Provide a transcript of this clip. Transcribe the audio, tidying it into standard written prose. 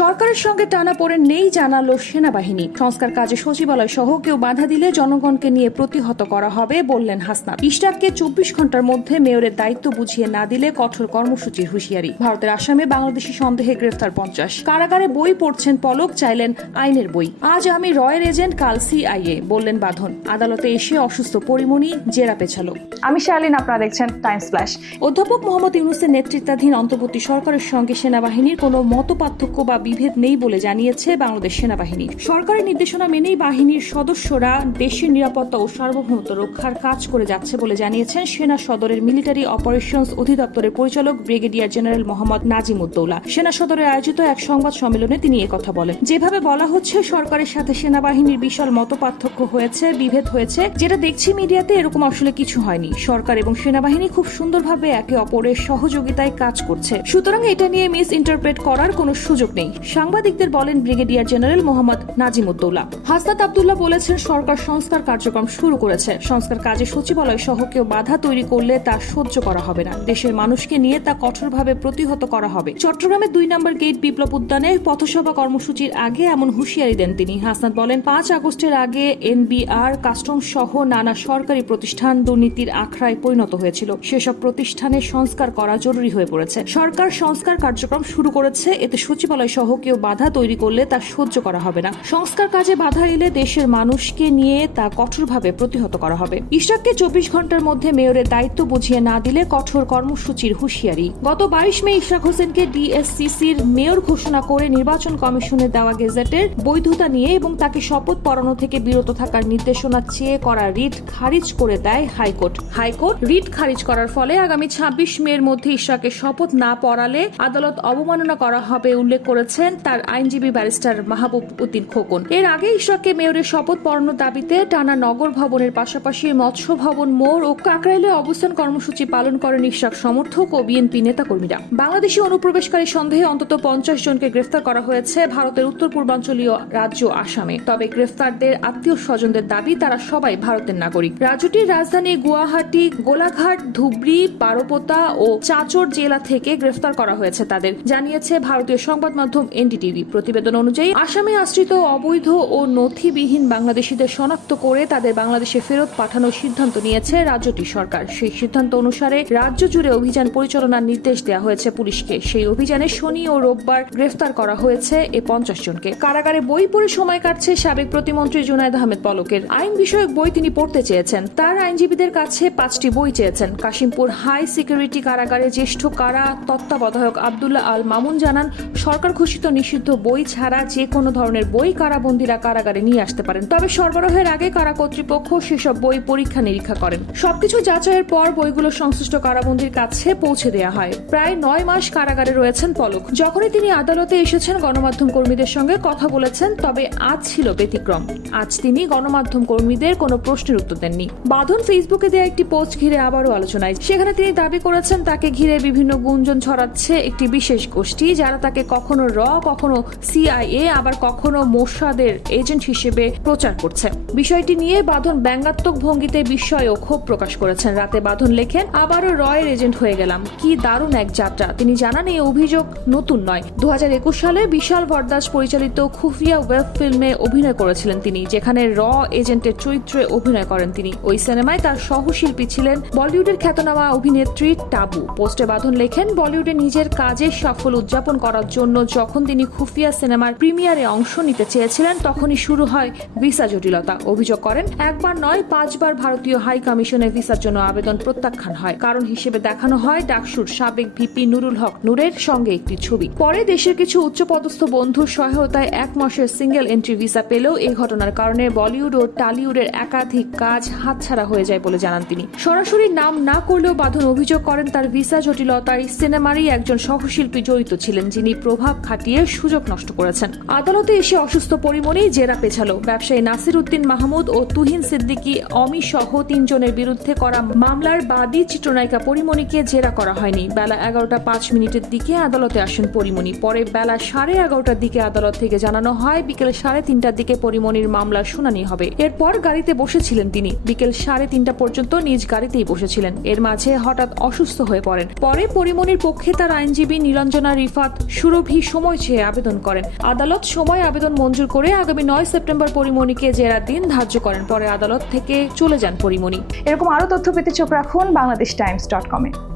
সরকারের সঙ্গে টানাপোড়েন নেই জানালো সেনাবাহিনী। সংস্কার কাজে সচিবালয় সহ কেউ বাধা দিলে জনগণকে নিয়ে প্রতিহত করা হবে বললেন হাসনাত। ইশরাককে 24 ঘন্টার মধ্যে মেয়রের দায়িত্ব বুঝিয়ে না দিলে কঠোর কর্মসূচির হুঁশিয়ারি। ভারতের আসামে বাংলাদেশি সন্দেহে গ্রেফতার 50। কারাগারে বই পড়ছেন পলক, চাইলেন আইনের বই। আজ আমি রয়ের এজেন্ট, কাল সিআইএ বললেন বাঁধন। আদালতে এসে অসুস্থ পরিমণি জেরা পেছালো। আমি শালীন, আপনারা দেখছেন টাইমস ফ্ল্যাশ। অধ্যাপক মোহাম্মদ ইউনূসের নেতৃত্বাধীন অন্তর্বর্তী সরকারের সঙ্গে সেনাবাহিনীর কোনো মতপার্থক্য বা বিভেদ নেই বলে জানিয়েছে বাংলাদেশ সেনাবাহিনী। সরকারের নির্দেশনা মেনেই বাহিনীর সদস্যরা দেশের নিরাপত্তা ও সার্বভৌমত্ব রক্ষার কাজ করে যাচ্ছে বলে জানিয়েছেন সেনা সদরের মিলিটারি অপারেশনস অধিদপ্তরের পরিচালক ব্রিগেডিয়ার জেনারেল মোহাম্মদ নাজিমুদ্দৌলা। সেনা সদরে আয়োজিত এক সংবাদ সম্মেলনে তিনি একথা বলেন। যেভাবে বলা হচ্ছে সরকারের সাথে সেনাবাহিনীর বিশাল মতপার্থক্য হয়েছে, বিভেদ হয়েছে, যেটা দেখছি মিডিয়াতে, এরকম আসলে কিছু হয়নি। সরকার এবং সেনাবাহিনী খুব সুন্দরভাবে একে অপরের সহযোগিতায় কাজ করছে, সুতরাং এটা নিয়ে মিস ইন্টারপ্রেট করার কোনো সুযোগ নেই, সাংবাদিকদের বলেন ব্রিগেডিয়ার জেনারেল মোহাম্মদ নাজিমুদ্দৌলা। হাসনাত আব্দুল্লাহ বলেছেন সরকার সংস্কার কার্যক্রম শুরু করেছে। সংস্কার কাজে সচিবালয় সহ কেউ বাধা তৈরি করলে তা সহ্য করা হবে না। দেশের মানুষকে নিয়ে তা কঠোরভাবে প্রতিহত করা হবে। চট্টগ্রামের 2 নম্বর গেট বিপ্লব উদ্যানে পথসভা কর্মসূচির আগে এমন হুঁশিয়ারি দেন তিনি। হাসনাত বলেন 5 আগস্টের আগে এনবিআর, কাস্টমস সহ নানা সরকারি প্রতিষ্ঠান দুর্নীতির আখড়ায় পরিণত হয়েছিল। সেসব প্রতিষ্ঠানের সংস্কার করা জরুরি হয়ে পড়েছে। সরকার সংস্কার কার্যক্রম শুরু করেছে, এতে সচিবালয় সহ কেউ বাধা তৈরি করলে তা সহ্য করা হবে না। সংস্কার কাজে বাধা এলে দেশের মানুষকে নিয়ে তা কঠোরভাবে প্রতিহত করা হবে। ইশরাককে 24 ঘন্টার মধ্যে মেয়রের দায়িত্ব বুঝিয়ে না দিলে কঠোর কর্মসূচির হুঁশিয়ারি। গত 22 মে ইশরাক হোসেনকে ডিএসসিসির মেয়র ঘোষণা করে নির্বাচন কমিশনের দেওয়া গেজেটের বৈধতা নিয়ে এবং তাকে শপথ পড়ানো থেকে বিরত থাকার নির্দেশনা চেয়ে করা রিট খারিজ করে দেয় হাইকোর্ট। রিট খারিজ করার ফলে আগামী 26 মের মধ্যে ইশরাককে শপথ না পড়ালে আদালত অবমাননা করা হবে উল্লেখ করেছেন তার আইনজীবী ব্যারিস্টার মাহবুব উদ্দিন খোকন। এর আগে ইশরাককে মেয়রের শপথ পড়ানোর দাবিতে টানা নগর ভবনের পাশাপাশি মৎস্য ভবন মোড় ও কাকরাইলে অবস্থান কর্মসূচি পালন করেন ইশরাক সমর্থক ও বিএনপি নেতাকর্মীরা। বাংলাদেশি অনুপ্রবেশকারী সন্দেহে অন্তত 50 জনকে গ্রেফতার করা হয়েছে ভারতের উত্তর পূর্বাঞ্চলীয় রাজ্য আসামে। তবে গ্রেফতারদের আত্মীয় স্বজনদের দাবি তারা সবাই ভারতের নাগরিক। রাজ্যটির রাজধানী গুয়াহাটি, গোলাঘাট, ধুবড়ি, বারোপোতা ও চাচর জেলা থেকে গ্রেফতার করা হয়েছে তাদের, জানিয়েছে ভারতীয় সংবাদ মাধ্যম এনডিটিভি। প্রতিবেদন অনুযায়ী আসামে আশ্রিত অবৈধ ও নথিবিহীন বাংলাদেশিদের শনাক্ত করে তাদের বাংলাদেশে ফেরত পাঠানোর সিদ্ধান্ত নিয়েছে রাজ্যটির সরকার। সেই সিদ্ধান্ত অনুসারে রাজ্য জুড়ে অভিযান পরিচালনার নির্দেশ দেওয়া হয়েছে পুলিশকে। সেই অভিযানে শনি ও রোববার গ্রেফতার করা হয়েছে এ 50 জনকে। কারাগারে বই পড়ে সময় কাটছে সাবেক প্রতিমন্ত্রী জুনায়েদ আহমেদ পলকের। আইন বিষয়ক বই তিনি পড়তে চেয়েছেন। তার আইনজীবীদের কাছে 5টি বই চেয়েছেন। কাশিমপুর হাই সিকিউরিটি কারাগারে জ্যেষ্ঠ কারা তত্ত্বাবধায়ক আব্দুল্লাহ আল মামুন জানান সরকার ঘোষিত নিষিদ্ধ বই ছাড়া যে কোনো ধরনের বই কারাবন্দীরা কারাগারে নিয়ে আসতে পারেন। তবে সরবরাহের আগে কারা কর্তৃপক্ষ সেসব বই পরীক্ষা নিরীক্ষা করেন। সবকিছু যাচাইয়ের পর বইগুলো সংশ্লিষ্ট কারাবন্দীর কাছে পৌঁছে দেওয়া হয়। প্রায় 9 মাস কারাগারে রয়েছেন পলক। যখনই তিনি আদালতে এসেছেন গণমাধ্যম কর্মীদের সঙ্গে কথা বলেছেন, তবে আজ ছিল ব্যতিক্রম। আজ তিনি গণমাধ্যম কর্মীদের কোনো প্রশ্নের উত্তর দেননি। বাঁধন ফেসবুকে দেওয়া একটি পোস্ট ঘিরে আবারও আলোচনায়। সেখানে তিনি দাবি করেছেন তাকে ঘিরে বিভিন্ন গুঞ্জন ছড়াচ্ছে একটি বিশেষ গোষ্ঠী, যারা তাকে কখনো কখনো সিআইএ আবার কখনো মোসাদের এজেন্ট হিসেবে প্রচার করছে। বিষয়টি নিয়ে বাঁধন ব্যঙ্গাত্মক ভঙ্গিতে বিস্ময় ও ক্ষোভ প্রকাশ করেছেন। রাতে বাঁধন লেখেন আবারও রয়ের এজেন্ট হয়ে গেলাম, কি দারুণ এক যাত্রা। তিনি জানান এই অভিযোগ নতুন নয়। 2021 সালে বিশাল ভরদাস পরিচালিত খুফিয়া ওয়েব ফিল্মে অভিনয় করেছিলেন তিনি, যেখানে এজেন্টের চরিত্রে অভিনয় করেন তিনি। ওই সিনেমায় তার সহশিল্পী ছিলেন বলিউডের খ্যাতনামা অভিনেত্রী টাবু। পোস্টে বাঁধন লেখেন বলিউডে নিজের কাজের সাফল্য উদযাপন করার জন্য যখন তিনি খুফিয়া সিনেমার প্রিমিয়ারে অংশ নিতে চেয়েছিলেন, তখনই শুরু হয় ভিসা জটিলতা। অভিযোগ করেন একবার নয় 5 বার ভারতীয় হাই কমিশনে ভিসার জন্য আবেদন প্রত্যাখ্যান হয়। কারণ হিসেবে দেখানো হয় ডাকসুর সাবেক ভিপি নুরুল হক নূরের সঙ্গে একটি ছবি। পরে দেশের কিছু উচ্চপদস্থ বন্ধুর সহায়তায় 1 মাসের সিঙ্গেল এন্ট্রি ভিসা পেলেও এই ঘটনার কারণে বলিউড ও টালিউডের একাধিক কাজ হাতছাড়া হয়ে যায় বলে জানান তিনি। সরাসরি নাম না করলেও বাঁধন অভিযোগ করেন তার ভিসা জটিলতায় সিনেমারই একজন সহশিল্পী জড়িত ছিলেন, যিনি প্রভাব খাটিয়ে সুযোগ নষ্ট করেছেন। আদালতে এসে অসুস্থ পরিমণি জেরা পেছালো। ব্যবসায়ী নাসির উদ্দিন মাহমুদ ও তুহিন সিদ্দিকী অমি সহ 3 জনের বিরুদ্ধে করা মামলার বাদী চিত্রনায়িকা পরিমণিকে জেরা করা হয়নি। বেলা 11:05 দিকে আদালতে আসেন পরিমণি। পরে বেলা 11:30টার দিকে আদালত থেকে জানানো হয় বিকেল 3:30টার দিকে পরিমণির মামলার শুনানি হবে। এরপর গাড়িতে বসেছিলেন তিনি। বিকেল 3:30টা পর্যন্ত নিজ গাড়িতেই বসেছিলেন। এর মাঝে হঠাৎ অসুস্থ হয়ে পড়েন। পরে পরিমণির পক্ষে তার আইনজীবী নীলাঞ্জনা রিফাত সুরভি সময় চেয়ে আবেদন করেন। আদালত সময় আবেদন মঞ্জুর করে আগামী 9 সেপ্টেম্বর পরিমণিকে জেরার দিন ধার্য করেন। পরে আদালত থেকে চলে যান পরিমণি। এরকম আরো তথ্য পেতে চোখ রাখুন বাংলাদেশটাইমস.com-এ।